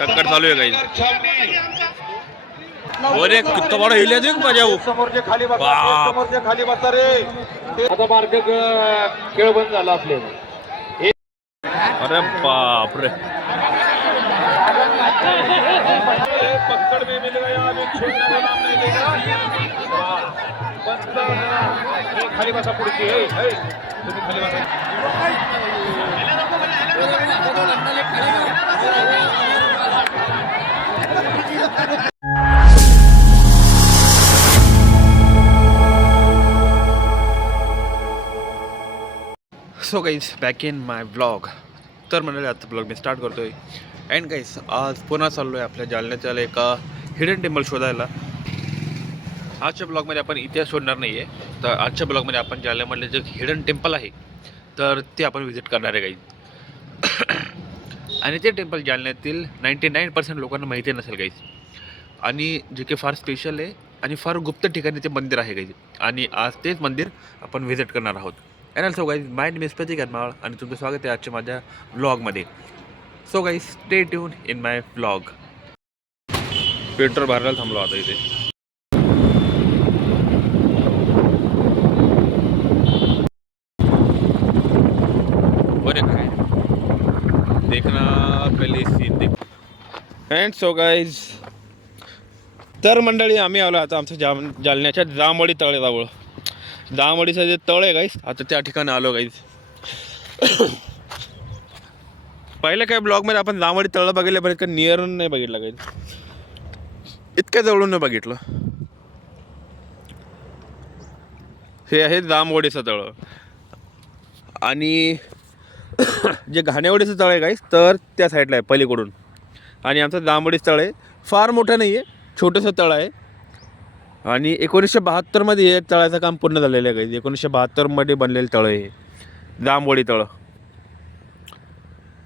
टक्कर चालू आहे काही अरे किती बडा हिल्या देऊ माझ्या समोरचे खाली बसा समोरचे खाली बसा रे आता मार्ग खेळ बंद झाला आपल्याला अरे बाप रे पकड़ में मिल गया अभी छोड़ने नाम नहीं देगा खाली बसा पुढची तुम्ही खाली बसा so guys back in my blog तर म्हणाले आता ब्लॉग मी स्टार्ट करतो आहे अँड गाईज आज पुन्हा चाललो आहे आपल्या जालन्याच्या एका हिडन टेम्पल शोधायला. आजच्या ब्लॉगमध्ये आपण इतिहास शोधणार नाही आहे, तर आजच्या ब्लॉगमध्ये आपण जालन्यामधले जे हिडन टेम्पल आहे तर ते आपण व्हिजिट करणार आहे गाईज. आणि ते टेम्पल जालन्यातील 99% लोकांना माहिती नसेल गाईज, आणि जे की फार स्पेशल आहे आणि फार गुप्त ठिकाणी ते मंदिर आहे गाईज. आणि आज तेच मंदिर आपण व्हिजिट करणार आहोत. And also guys my name is Prateek Anmal आणि तुमचं स्वागत आहे आजच्या माझ्या व्लॉगमध्ये. So guys stay tune in my vlog. Petrol भरायला थांबलो आता इथे. बरे काय देखना पहिले सीन देख. अँड सो गाईज तर मंडळी आम्ही आलो आता आमच्या जालन्याच्या जांभळी तळेजवळ. जांभळीचं जे तळ आहे गाईस आता त्या ठिकाणी आलो गाईस. पहिल्या काय ब्लॉगमध्ये आपण जांभळी तळ बघितलं पण इतकं नियरून नाही बघितलं गाईस, इतक्या जवळून नाही बघितलं. हे आहे जांभवडीचं तळ आणि जे घाणेवडीचं तळ आहे गाईस तर त्या साईडला आहे पलीकडून. आणि आमचं जांभवडीचं तळ आहे, फार मोठं नाही आहे, छोटंसं तळ आहे. आणि 1972मध्ये हे तळाचं काम पूर्ण झालेलं आहे गाईज. 1972मध्ये बनलेलं तळ आहे जांभवडी तळ.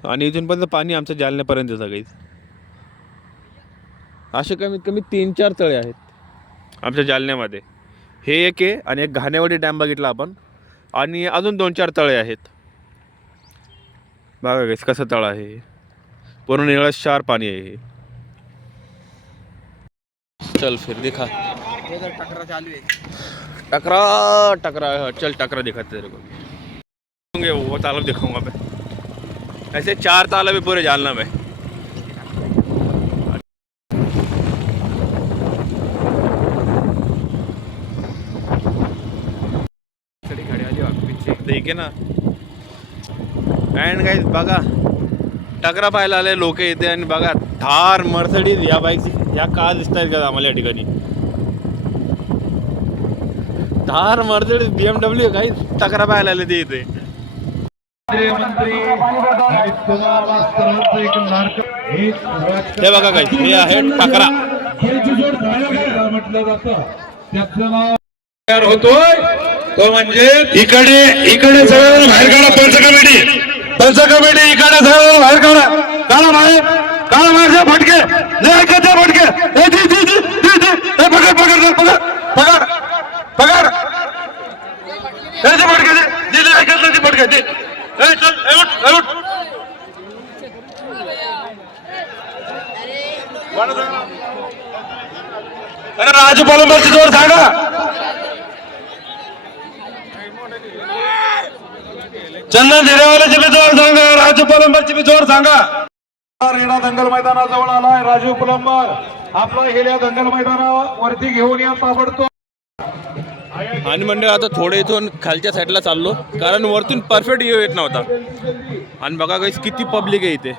आणि इथूनपर्यंत पाणी आमच्या जालन्यापर्यंत येतं गाईज. असे कमीत कमी 3-4 तळे आहेत आमच्या जालन्यामध्ये. हे एक आहे आणि एक घाणेवाडी डॅम बघितला आपण, आणि अजून 2-4 तळे आहेत. बघा गाईज कसं तळ आहे, पूर्ण निळशार पाणी आहे. चल फिर दिखा टकरा चालू है. टकरा चल टकरा दिखाते तेरे को. वो तालाब दिखाऊंगा मैं. ऐसे 4 तालाब है पूरे जालना में. देखे ना. अँड गाईज बघा टकरा पाहायला आले लोक येते आणि बघा थार मर्सडीज या बाईकची ह्या का दिसत आहेत का आम्हाला या ठिकाणी. थार मर्सडीज BMW काही टकरा पाहायला आले ते इथे. हे बघा काही हे आहे टकरा. म्हटलं जातं त्याचं नाव तयार होतोय तो म्हणजे इकडे सगळं बाहेर काढा. पंच कमिटी इकडे सगळं बाहेर काढा. काढा बाहेर फटके नाही ऐकत फटके. पकड फटके दिले ऐकत नाही फटके दे. चल अरे राजू पलंबरची जोर सांगा. चंदन झिरेवाल्याची बी जोर सांगा. राजू पलंबरची बी जोर सांगा. रेडा दंगल मैदानाजवळ आलाय राजू पलंबर. आपला गेल्या दंगल मैदानावरती घेऊन या ताबडतोब. आणि म्हणजे आता थोडे इथून खालच्या साईडला चाललो कारण वरतून परफेक्ट व्ह्यू येत नव्हता. आणि बघा गाईस किती पब्लिक आहे इथे.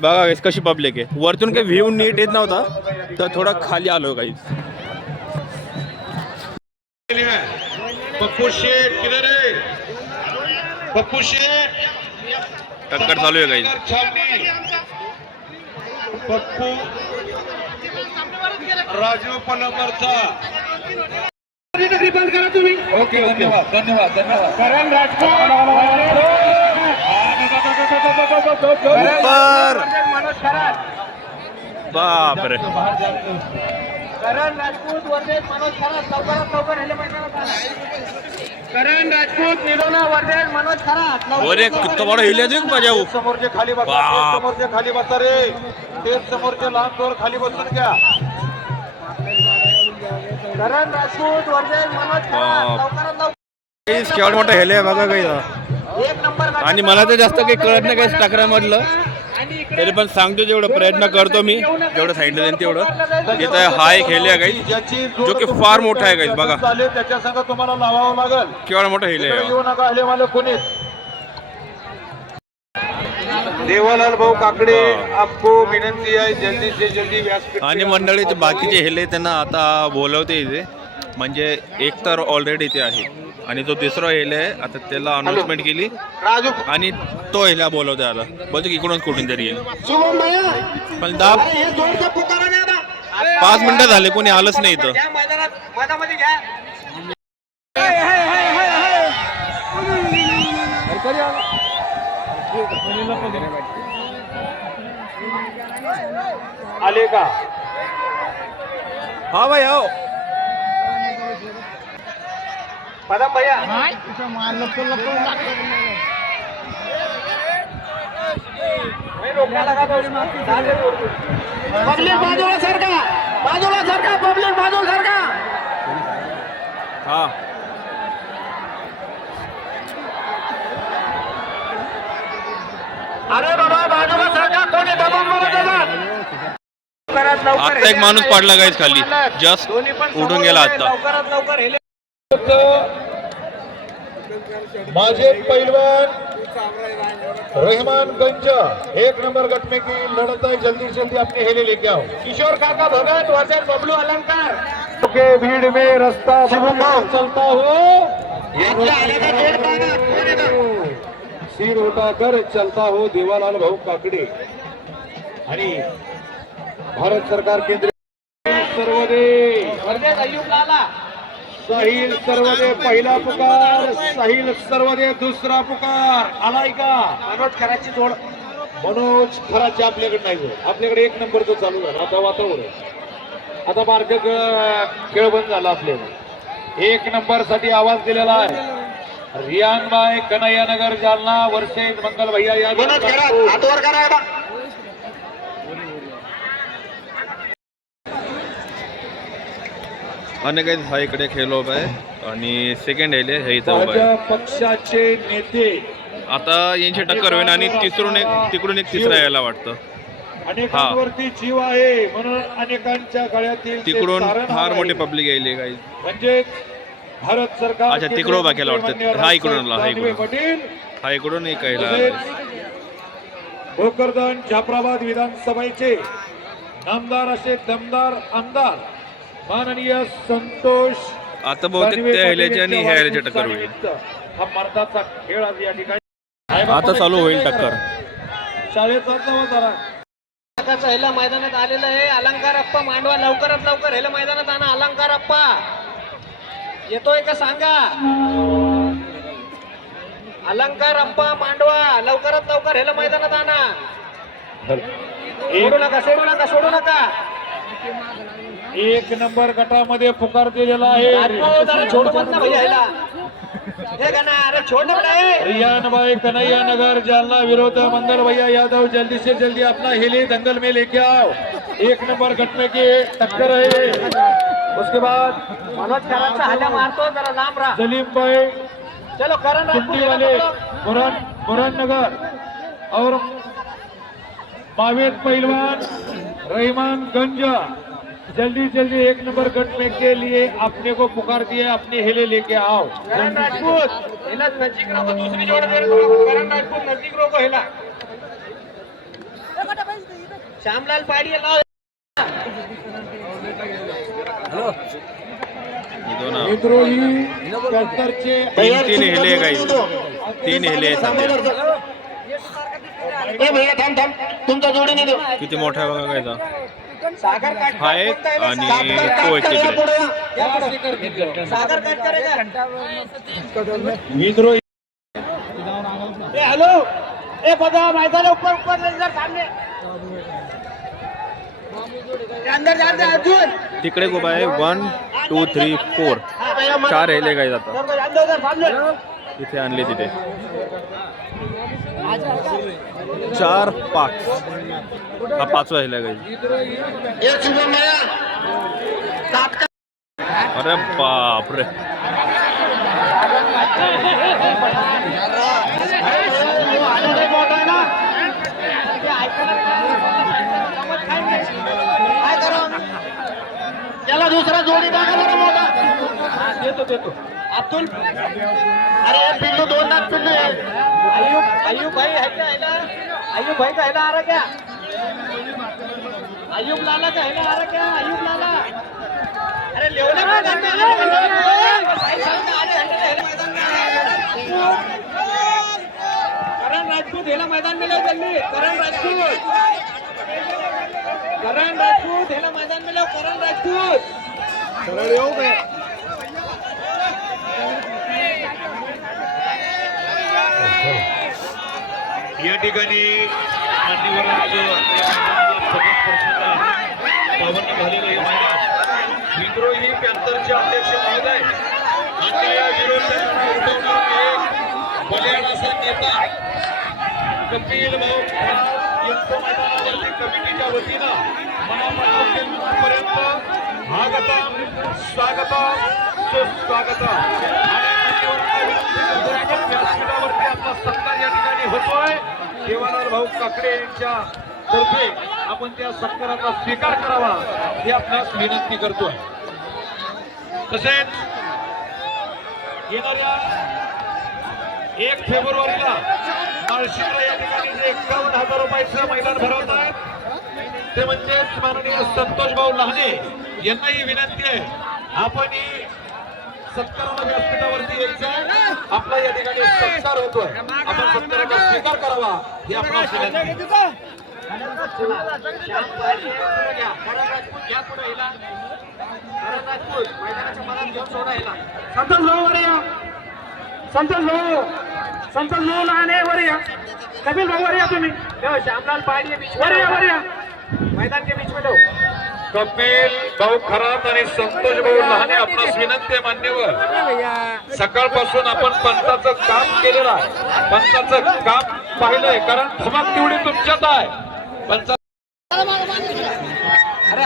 बघा गाईस कशी पब्लिक आहे. वरतून काही व्ह्यू नीट येत नव्हता तर थोडा खाली आलो गाईस. पप्पू शेठ किधर है? पप्पू शेठ टक्कर चालू आहे गाईस. पप्पू राजू पलंबरचा बंद करा तुम्ही. ओके धन्यवाद. करण राजपूत बापरे. करण राजपूत वर्सेस मनोज खरात लवकरात लवकर करण राजपूत निलोना वर्धेन मनोज खरात अरे कितना बड़ा हिल है बजाऊ समोरचे खाली बसा बाप. समोरचे खाली बसा रे तेच समोरचे लांब दोर खाली बसून घ्या करण राजपूत वर्धेन मनोज खरात बाप. लवकरात लवकर केवढ मोठा हेल आहे बघा काही एक नंबर गाडी. आणि मला तर जास्त काही कळत नाही काही टाकऱ्यामधलं आणि इकडे तरी पण सांगतो जेवढं प्रयत्न करतो मी जेवढं सांगितलं त्यांनी तेवढं तिथं हा एक हेल आहे काही ज्याची जो की फार मोठा आहे guys, बघा. चालेल त्याच्या संग तुम्हाला लावावं लागेल केवढा मोठा हेल इकडे आहे येऊ नका आले मला कोणीच देवालाल भाऊ काकडे आपको विनंती आहे जल्दी से जल्दी व्यासपीठ आणि मंडळीचे बाकीचे हेले त्यांना आता बोलवते इथे म्हणजे एक तर ऑलरेडी इथे आहे आणि जो तिसरा हेले आहे आता त्याला अनाउन्समेंट केली राजू आणि तो हेला बोलवते आला बोलतो की इकडून कुठून तरी येईल शुभम भैया पण 10 हे जोरचं पुकारा नाही आता 5 मिनिटं झाले कोणी आलंच नाही इथं त्या मैदानात मैदानामध्ये घ्या आले का हा भाई हो पदम भैया पब्लिक बाजूला सरका पब्लिक बाजूला सरका हा अरे बाबा बाजूला सरका कोणी दबाव मारत आहे आता एक माणूस पडला गाईज खाली जस्ट उडून गेला आता लवकरात लवकर हेले माझे पैलवान रहमान गंज एक नंबर गट में की लड़त है जल्दी जल्दी अपने हेले लेके आओ किशोर काका भगत वर्सेस बबलू अलंकार के भीड़ में रास्ता चलता हो सिर उठाकर चलता हो देवालाल भाऊ काकडे आणि भारत सरकार केंद्र सर्वदे वर्धेस अय्यूब लाला साहिल सर्वदे पहिला पुकार साहिल सर्वदे दुसरा पुकार आलाय का मनोज खराची जोड मनोज खराचे आपल्याकडे नाही जोड. आपल्याकडे एक नंबरचं चालू झालं आता वातावरण आता मार्ग खेळ बंद झाला आपल्याला एक नंबर साठी आवाज दिलेला आहे रियान बाय कन्हैया नगर जालना वर्षेज मंगल भैया या मनोज खरात हातवर करा बा आणि काही हा इकडे खेळलो उभा आहे आणि सेकंड हेले हे इथं उभा आहे भाजप पक्षाचे नेते आता यांची टक्कर होईल आणि तिकडून एक तिसरा यायला वाटतं अनेकांवरती जीव आहे म्हणून अनेकांच्या गळ्यातील ते तिकडून तारण फार आहे. मोठी पब्लिक यायली काही म्हणजे भारत सरकार अच्छा, तिकडं उभा केला वाटतं. माननीय हा इकडून आला, हा रावसाहेब इकडून. पाटील हा इकडून एक यायला तसेच भोकरदन जाफराबाद विधानसभेचे नामदार असे दमदार आमदार माननीय संतोष आता बहुतेक दानवे त्या हेल्याची आणि पाटील ह्या यांच्या हेल्याची टक्कर होईल वाढदिवसानिमित्त हा मर्दाचा खेळ आज या ठिकाणी आता चालू होईल टक्कर शाळेचा जावा जरा ह्याला मैदानात आलेलं आहे अलंकार अप्पा मांडवा लवकरात लवकर ह्याला मैदानात आणा अलंकार अप्पा येतोय का सांगा अलंकार अप्पा मांडवा लवकरात लवकर ह्याला मैदानात आणा सोडू नका एक नंबर गटामध्ये पुकार दिलेला आहे जरा छोड़ मत ना भैया ह्याला हे गाना अरे छोड़ ना बेटा ए रियान भाई कन्हैया नगर जालना विरोध मंगल भैया यादव जल्दी से जल्दी अपना हिले दंगल में लेके आओ एक नंबर गट में की टक्कर है उसके बाद मनोज करांचा हल्ला मारतो जरा लांब राहा सलीम भाई चलो करण कुट्टी वाले बुरहान नगर और मावेद पहलवान रहमान गंज जल्दी जल्दी एक नंबर गट में के लिए अपने को पुकार दिए अपने हिले लेके आओ करण राजपूत हेला नजीक रहो दूसरी जोड़ दे करण राजपूत नजीक रहो हेला श्यामलाल पाड़िए लाओ विद्रोही कट्टरचे तीन हेले काही तीन हेले सध्या ए भैया थांब तुमच्या जोडीने देऊ किती मोठा आहे बघा कायचा सागर काट हा एक आणि तो एक तिकडे सागर काट करेगा विद्रोही ए हेलो ए बजा मैदान ऊपर लेकर सामने अंदर जाते अर्जुन तिकडे उभा आहे 1 2 3 4 हाँ भैया 4 हेले गाईज आता इथे आणले तिथे 4 5 हा 5वा हेला गाईज. अरे बापरे त्याला दुसरा जोडी टाका जरा मोठा. देतो अब्दुल. अरे पिल्लू 2 लाख पिल्लू आहे. अय्यूब भाई है क्या? अय्यूब भाई का है ना आ रहा क्या? अय्यूब लाला का है ना आ रहा क्या? अय्यूब लाला. अरे लेवले मैदान में करण राजपूत हेला मैदान में ले जल्दी. करण राजपूत हेला मैदान में लो. करण राजपूत सरळ येऊ काय? या ठिकाणी मान्यवरांचं पावन झालेलं हे मैदान विद्रोही पॅन्थरचे अध्यक्ष महोदय अन्याया विरोधात एक बलियान असा नेता कपिल भाऊ यांचं मैदानावरती कमिटीच्या वतीनं मनापासून पर्यंत स्वागतम सुस्वागतम. व्यासपीठावरती आपला सत्कार या ठिकाणी होतोय. देवालाल भाऊ काकडे यांच्या तर्फे आपण त्या सत्काराचा स्वीकार करावा ही आपणास विनंती करतोय. तसेच येणाऱ्या 1 फेब्रुवारीला माळशिरला या ठिकाणी जे 51,000 रुपयाचं मैदान भरवत आहेत ते म्हणजेच माननीय संतोष भाऊ लहाने यांनाही विनंती आहे आपण ही सत्काराला व्यासपीठावरती यायचं. आपला या ठिकाणी सत्कार होतोय. आपण सत्काराचा स्वीकार करावा ही आपणास विनंती. संतोष भाऊ लहाने वर या. कपिल भाऊ वर या तुम्ही. श्यामलाल पहाड़ी बीच वर या मैदान के बीच में लो. कपिल भाऊ खरात आणि संतोष भाऊ लहाने आपणास विनंती आहे मान्यवर. सकाळपासून आपण पंचाचं काम केलेलं आहे. पंचाचं काम पाहिलंय कारण धमक तेवढी तुमच्यात आहे. पंचा अरे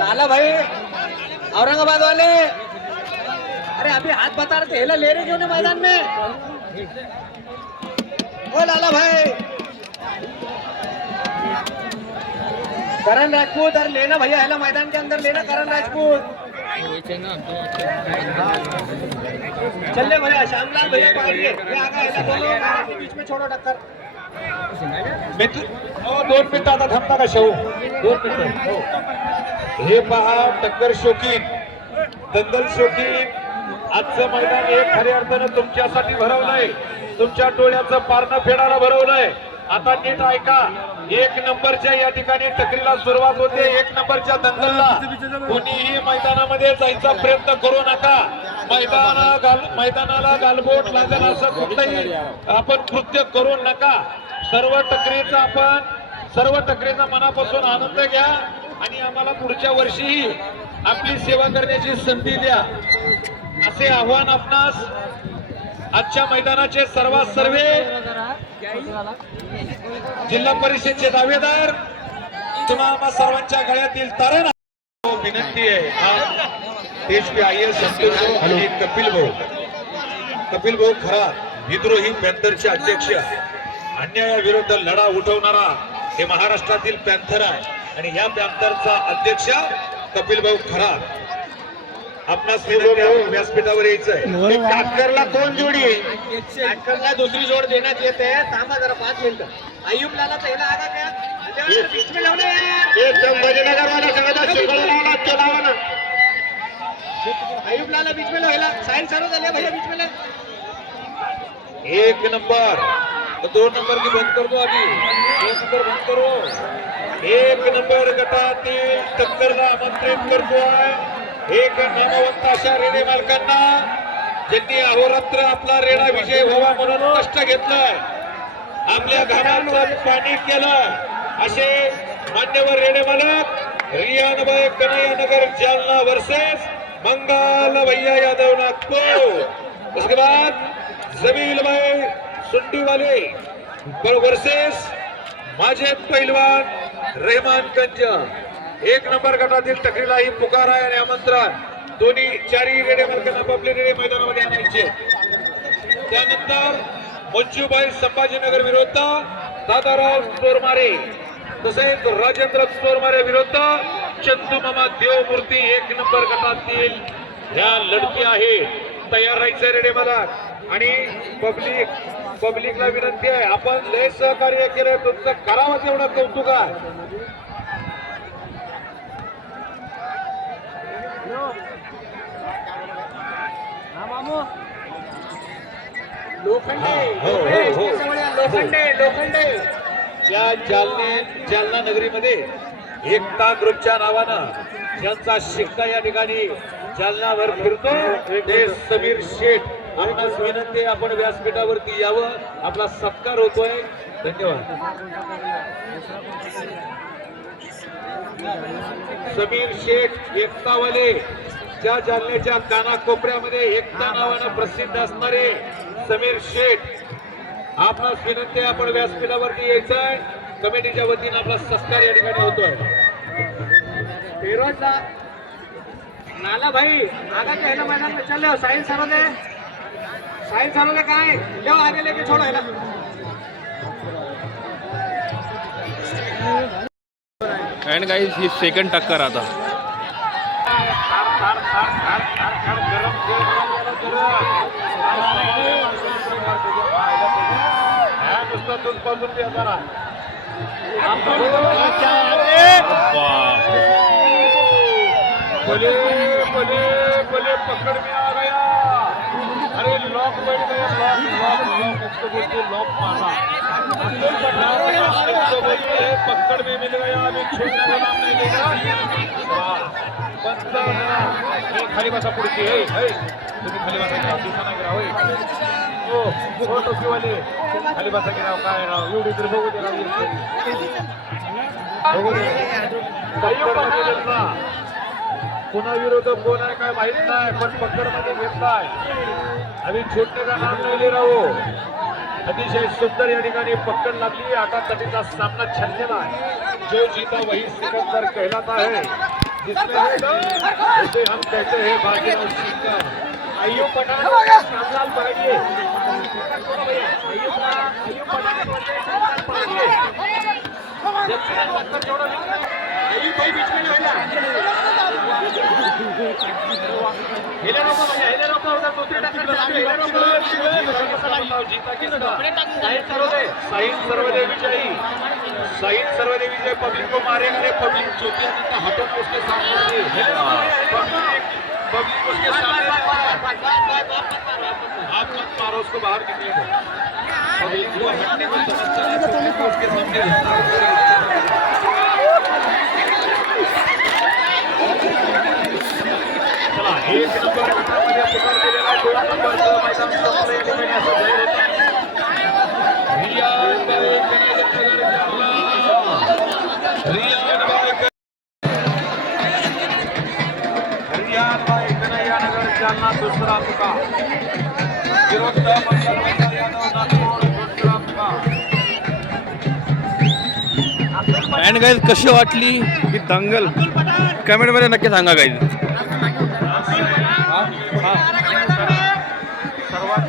लाला भाई औरंगाबाद वाले. अरे अभी हाथ बता रहे थे हेला ले रहे क्यों नहीं मैदान में? ओ लाला भाई करण राजपूत और लेना भैया हेला मैदान के अंदर लेना. करण राजपूत चल भैया. श्यामलाल भैया पकड़िए ये आगा हेला दोनों बीच में छोड़ो टक्कर. मित्र 2 मिनिटं आता थांबता का शाहू? 2 मिनिटं. हे पहा टक्कर शौकीन दंगल शौकीन आजचं मैदान एक खऱ्या अर्थानं तुमच्यासाठी भरवलंय. तुमच्या डोळ्याचं पारणं फेडायला भरवलंय. आता नीट ऐका. 1 नंबरच्या या ठिकाणी टकरीला सुरुवात होते. 1 नंबरच्या दंगलला कोणीही मैदानामध्ये जायचा प्रयत्न करू नका. मैदानाला गालबोट लागेल असं कुठलंही आपण कृत्य करू नका. सर्व टकरीचा मनापासून आनंद घ्या आणि आम्हाला पुढच्या वर्षीही आपली सेवा करण्याची संधी द्या असे आव्हान आपणास आजच्या मैदानाचे सर्वे जिल्हा परिषदचे दावेदार तुम्हा सर्वांच्या गळ्यातील तारण विनंती आहे. HPIS संतोष आणि कपिल भाऊ खरात विद्रोही पॅन्थरचे अध्यक्ष. अन्यायाविरुद्ध लढा उठवणारा हे महाराष्ट्रातील पॅन्थर आहे आणि या पॅन्थरचा अध्यक्ष कपिल भाऊ खरात. आपणास व्यासपीठावर यायचंय. काटकरला कोण जोडी आहे? काटकरला दुसरी जोड देण्यात येते. थांबा जरा 5 मिनिटं. अय्यूब लाला पहिला आगा क्या बीच में लावले. संभाजीनगर वाला सगळ्यात शिकवलं लावला तो लावा ना. अय्यूब लाला बीच में लावला. साहिल सर्व झाले भैया बीच में ला. 1 नंबर 2 नंबर की बंद कर दो. अभी 2 नंबर बंद करो. 1 नंबर गटातील टक्करला आमंत्रित करतो आहे. एक नामवंत अशा रेडे मालकांना ज्यांनी अहोरात्र आपला रेडा विजय व्हावा म्हणून कष्ट घेतलंय. आपल्या घामाचं पाणी केलं असे मान्यवर रेडे मालक रियानबाई कन्हैयानगर जालना वर्सेस मंगल भैया यादव नागपुर। उसके बाद जमील भाई सुंडी वाले वर्सेस माझे पैलवान रहमान गंज। एक नंबर गटातील टकरीला ही पुकार आहे आणि आमंत्रण दोन्ही चारही रेडे मालकांना आपले रेडे मैदानामध्ये आणायचे। त्यानंतर मंजूबाई संभाजीनगर विरुद्ध दादाराव चोरमारे, तसेच राजेंद्र चोरमारे विरुद्ध चंदू मामा देवमूर्ती। एक नंबर गटातील ह्या लढती आहे, तयार राहायचे रेडे मालक आणि पब्लिकला विनंती आहे, आपण लय सहकार्य केलं, तुमचं करावं तेवढं कौतुक आहे। लोखंडे या जालना नगरीमध्ये एकता ग्रुपच्या नावानं ज्यांचा शिक्का या ठिकाणी जालनावर फिरतो ते समीर शेठ। आपणास विनंती, आपण व्यासपीठावरती यावं, आपला सत्कार होतोय। धन्यवाद। समीर शेठ एकतावाले, ज्या जालन्याच्या कानाकोपऱ्यामध्ये एकता नावानं प्रसिद्ध असणारे समीर शेठ, आपणास विनंती, आपण व्यासपीठावरती यायचंय। कमिटीच्या वतीनं आपला सत्कार या ठिकाणी होतोय। फिरोजला नाला भाई आगा के हेला मैदान में चल रहे हो, साहिल सरोदे काय लो आगे लेके छोड़ो हेला। अँड गाईज ही सेकंड टक्कर आता। बोले बोले बोले पकड़ में आ गया। अरे लॉक बैठ गया, लॉक उसको बोलते लॉक मारा। उसको बोलते हैं पकड़ में मिल गया, अभी छूटने का नाम नहीं लेगा। खाली बसा पुढची तुम्ही खाली बसा गिराव, दिवसांना गिराव हो टोपीवाले खाली बसा गिराव। काय राव एवढी तर बघू दे बघू दे। पुन्हा विरोध कोण आहे काय माहित नाही, पण पकड मध्ये घेतलाय, अभी छूटने का नाम नहीं ले रहा हो। अतिशय सुंदर या ठिकाणी पकड लागली। आता तटीचा सामना छललेला आहे, जो जीता वही सिकंदर कहलाता है, जिसे हम कहते हैं भाग्यवान सिकंदर। अय्यूब पठाण शामलाल पहाड़िए, अय्यूब भाई बीच में हेले रोको उधर दूसरे टक्कर जीता किसका? साहिल सर्वदे विजयी, साहिल सर्वदे विजय। पब्लिक को मारेगा रे, पब्लिक चौकिया देता हटो उसके सामने, पब्लिक उसके सामने आप मत मारो उसको, बाहर निकले पब्लिक को हटने को समझता है, पब्लिक को उसके सामने एक नंबर गटामध्ये पुकार केलेला आहे। 2 नंबरचं मैदान संपलं या ठिकाणी असं जाहीर होतं। रियानभाई कन्हैयानगर जालना दुसरा पुकार, विरुद्ध मंगल यादव नागपूर दुसरा पुकार। अँड गाईज कशी वाटली ही दंगल कमेंटमध्ये नक्की सांगा गाईज।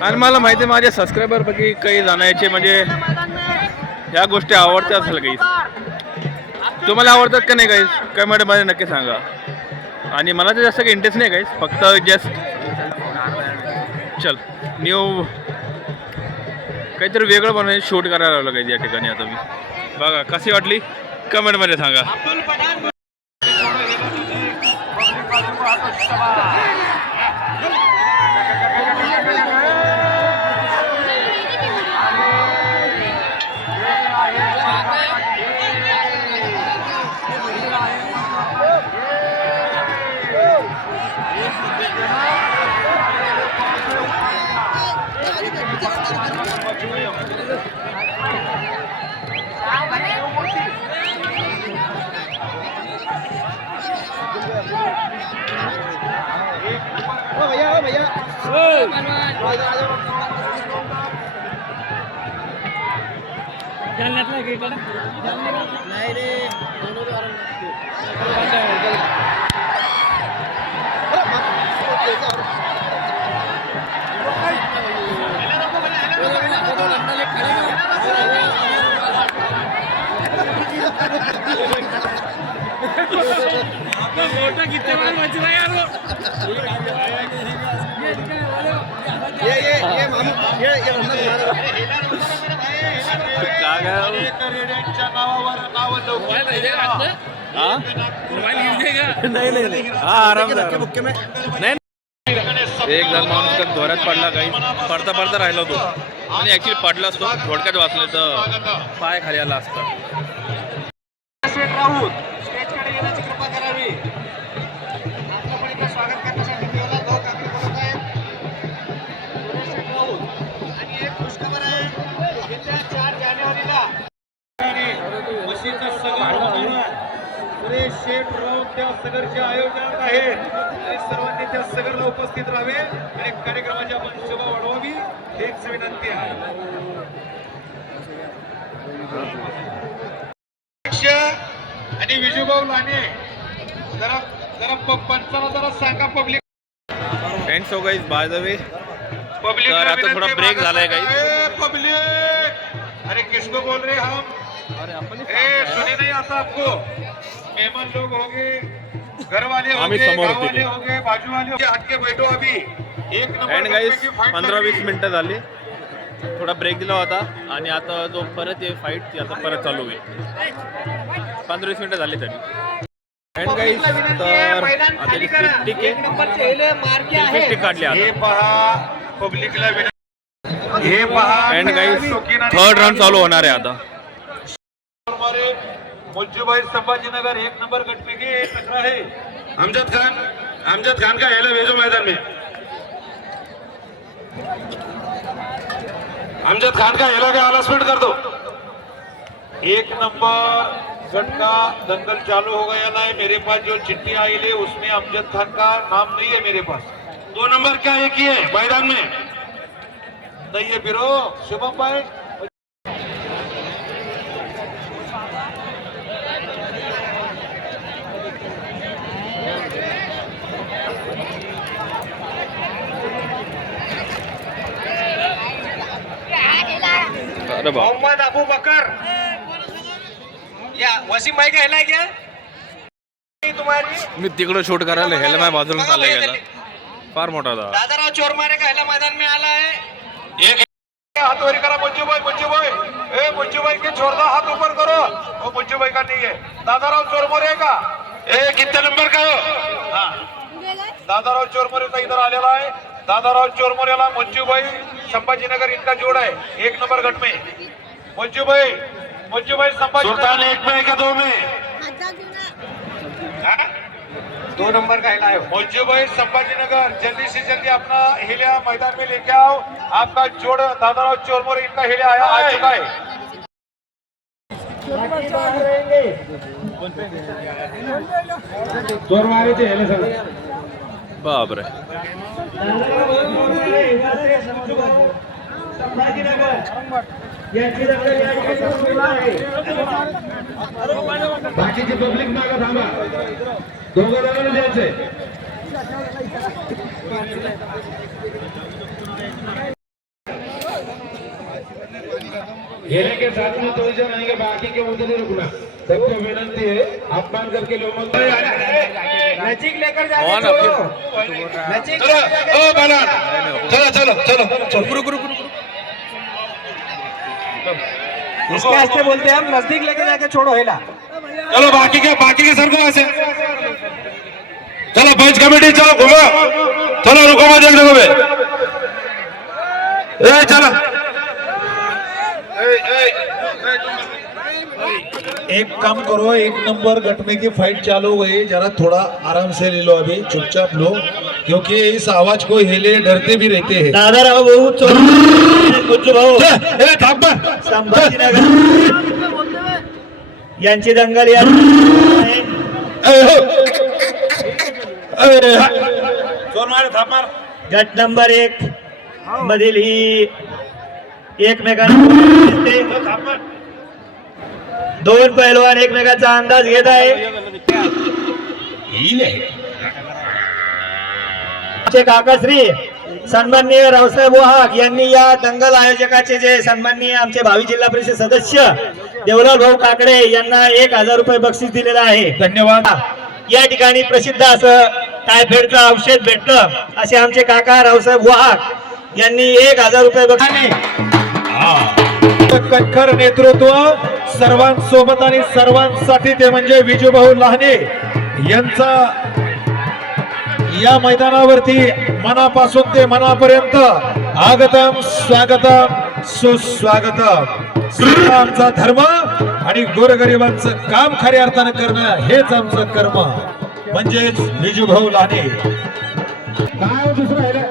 आणि मला माहिती आहे माझ्या सबस्क्रायबरपैकी काही जाण्याचे म्हणजे ह्या गोष्टी आवडतात असेल गाईज। तुम्हाला आवडतात का नाही गाईज कमेंटमध्ये नक्की सांगा। आणि मला तर जास्त काही इंटरेस्ट नाही गाईज, फक्त जस्ट चल न्यू काहीतरी वेगळं बनवायचं शूट करायला लावलं गाईज या ठिकाणी। आता मी बघा कशी वाटली कमेंटमध्ये सांगा। नावावर नाव एक जण माणूस तर धोऱ्यात पडला, काही पडता पडता राहिला होतो आणि ऍक्च्युली पडला असतो, थोडक्यात वाचलं तर पाय खाली आला असता. राऊत स्टेजकडे येण्याची कृपा करावी. आपलं पण इकडे स्वागत करण्यासाठी देवाला भाऊ काकडे बोलत आहेत. सुरेश शेठ राऊत आणि एक खुशखबर आहे, येत्या 4 जानेवारीला म्हशीचं सगर सुरेश शेठ राऊत त्या सगरच्या आयोजनात आहेत आणि सर्वांनी त्या सगरला उपस्थित राहावे आणि कार्यक्रमाच्या आपण शोभा वाढवावी हीच विनंती आहे. आणि विजूभाऊ लाने जरा जरा पंचाला जरा सांगा पब्लिक. फ्रेंड्स हो guys, bye the way public तर आता थोडा ब्रेक झालाय गाइस. पब्लिक अरे किसको बोल रहे हम? सुने नहीं आता आपको? मेहमान लोग होंगे, घर वाले आम्ही होंगे, समोर गाँव होते वाले ते. होंगे, बाजू वाले होंगे. हट के बैठो अभी. एक अँड नंबर गाइस की फाइट 15-20 मिनिटं झाली, थोडा ब्रेक दिला होता आणि आता जो परत आहे फाईट ती आता परत चालू होईल. 15-20 मिनिटं झाली तरी. अँड गाइस तर आता जी स्टिक आहे, स्टिक काढली हे आता. पहा पब्लिकला विनंती. हे पहा अँड गाइस थर्ड राउंड चालू होणार आहे आता. हमारे मुज्जूभाई संभाजीनगर 1 नंबर गट में ये टकरा है. अमजद खान का हेला भेजो मैदान में. अमजद खान का हेला का अनाउंसमेंट कर दो. 1 नंबर गट का दंगल चालू हो गया ना है. मेरे पास जो चिट्ठी आई है उसमें अमजद खान का नाम नहीं है मेरे पास. 2 नंबर का एक ही है मैदान में नहीं है. फिर शुभम भाई अरे बाप, मोहम्मद अबू बकर या वसीम भाई का हेला क्या तुम्हारी? मी तिकडं शूट करायला ह्याला माझ्या बाजूला चालला गेला. फार मोठा होता. दादाराव चोरमारे का हेला मैदान में आला है. एक हाथ वरी करा मुज्जू भाई ए मुज्जू भाई के छोड़ दो, हाथ ऊपर करो. वो मुज्जू भाई का नहीं है, दादाराव चोरमारे का. ए कितने नंबर का हो? हाँ दादाराव चोरमारे का इधर आलेला है. दादाराव चोरमोरेला मुज्जू भाई संभाजीनगर इनका जोड़ है 1 नंबर गट में. मुज्जू भाई संभाजी सुल्तान 1 में क्या 2 में? 2 नंबर का हिला है मुज्जू भाई संभाजीनगर. जल्दी से जल्दी अपना हिला मैदान में लेके आओ. आपका जोड़ दादाराव चोरमोरे इनका हिला आ चुका है. चोरमारे चे हेले सर बाप रे. बाकीची पब्लिक मागा थांबा. दोघं जणांना द्यायचंय. घेने के साथ में तो इधर आएंगे, बाकी के उधर ही रुकना. सबको विनंती है अपमान करके लोगों नजीक लेकर कौन जाके अपने- चलो. इसके वास्ते बोलते हैं हम, नजदीक लेकर जाके छोड़ो हेला. चलो बाकी के सर को ऐसे चलो. पंच कमेटी चलो घूमो. चलो रुको मत एक जगह पे. चलो एक काम करो, 1 नंबर गट में की फाइट चालू हो गई. जरा थोड़ा आराम से ले लो, अभी चुपचाप लो, क्योंकि इस आवाज को हिले डरते भी रहते हैं. दादाराव भाऊ संभाजीनगर यांची दंगल या गट नंबर 1 मधील ही एकमेकांना दोन पैलवान एकमेकांचा अंदाज घेत आहे. आमचे काकाश्री सन्माननीय रावसाहेब वाहक यांनी या दंगल आयोजकाचे जे सन्माननीय आमचे भावी जिल्हा परिषद सदस्य देवलाल भाऊ काकडे यांना 1000 रुपये बक्षीस दिलेलं आहे. धन्यवाद. या ठिकाणी प्रसिद्ध असं टायफॉइडचं औषध भेटलं असे आमचे काका रावसाहेब वाहक यांनी 1000 रुपये बक्षीस. कणखर नेतृत्व सर्वांसोबत आणि सर्वांसाठी ते म्हणजे विजूभाऊ लहाने यांचा या मैदानावरती मनापासून ते मनापर्यंत आगतम स्वागतम सुस्वागतम. आमचा धर्म आणि गोरगरिबांचं काम खऱ्या अर्थानं करणं हेच आमचं कर्म म्हणजेच विजूभाऊ लहाने. काय दुसरं आहे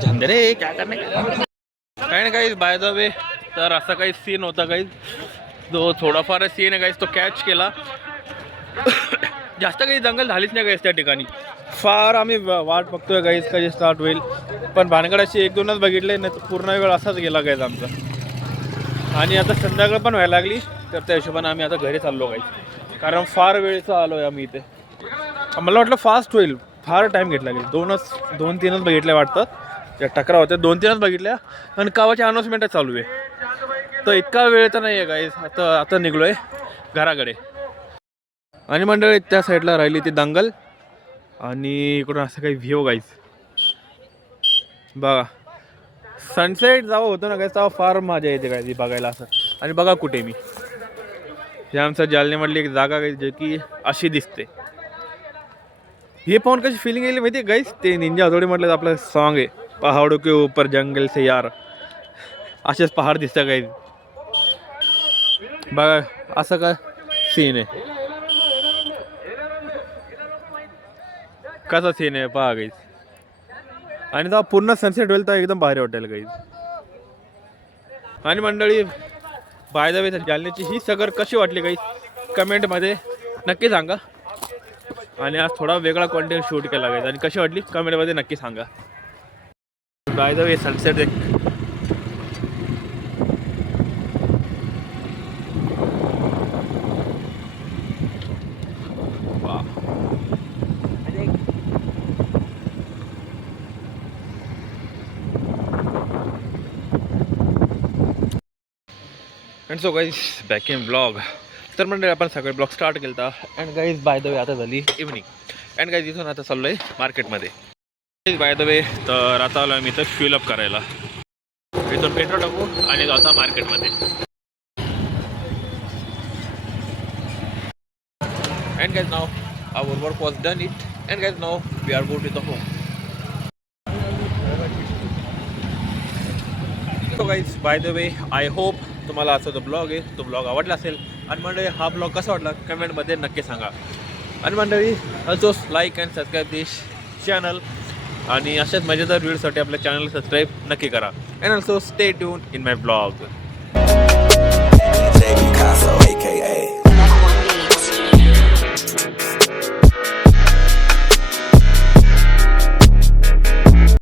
झंदरे काय करणे काही ना काही बाय द वे. तर असा काही सीन होता काही जो थोडाफार सीन आहे काही तो कॅच केला. जास्त काही दंगल झालीच नाही काहीच त्या ठिकाणी. फार आम्ही वाट बघतोय गाईज कधी स्टार्ट होईल, पण भानगडाशी 1-2च बघितले नाही तर पूर्ण वेळ असाच गेला गाईज आमचा. आणि आता संध्याकाळ पण व्हायला लागली तर त्या हिशोबाने आम्ही आता घरी चाललो गाईज, कारण फार वेळेचं आलो आहे आम्ही इथे. मला वाटलं फास्ट होईल, फार टाईम घेतला गेला. 2-3च बघितल्या वाटतं त्या टकरा होत्या, 2-3च बघितल्या आणि कावाची अनाऊन्समेंटच चालू आहे. तर इतका वेळ तर नाही आहे गाईज. आता निघलो आहे घराकडे. आणि मंडळी त्या साईडला राहिली ती दंगल आणि इकडून असं काही व्ह्यू गाईज बघा. सनसेट जेव्हा होतो ना गाईज तेव्हा फार मजा येते काय ती बघायला असं. आणि बघा कुठे मी हे आमचं जालन्यामधली एक जागा गाईज जे की अशी दिसते. हे पाहून कशी फिलिंग येईल माहिती आहे गाईज. ते निंजा हथौडीमधलं आपलं सॉन्ग आहे पहाडो के ऊपर जंगल से यार. असेच पहाड दिसतं गाईज बघा. असं काय सीन आहे, कसा सीन आहे पहा गाईज. आणि तेव्हा पूर्ण सनसेट होईल तर एकदम भारी वाटेल गाईज. आणि मंडळी बाय द वे जालन्याची ही सगर कशी वाटली गाईज कमेंटमध्ये नक्की सांगा. आणि आज थोडा वेगळा कॉन्टेंट शूट केला गाईज आणि कशी वाटली कमेंटमध्ये नक्की सांगा. बाय द वे सनसेट एक and so guys back in blog. तर म्हणजे आपण सगळे ब्लॉग स्टार्ट केला होता. अँड गाईज बाय द वे आता झाली इव्हनिंग. अँड गाईज इथून आता चाललो आहे मार्केटमध्ये बाय द वे. तर आता आलो आम्ही इथं फ्यूल अप करायला. इथून पेट्रोल टाकू आणि जाता मार्केटमध्ये. And guys now our work was done it. And guys now we are go to the home. So guys by the way I hope तुम्हाला असं जो ब्लॉग आहे तो ब्लॉग आवडला असेल. आणि मंडळी हा ब्लॉग कसा वाटला कमेंटमध्ये नक्की सांगा. आणि मंडळी also like and subscribe this channel. आणि अशाच मजेदार व्हिडिओसाठी आपल्या चॅनल सबस्क्राईब नक्की करा. And also stay tune in my blog. J. Picasso, aka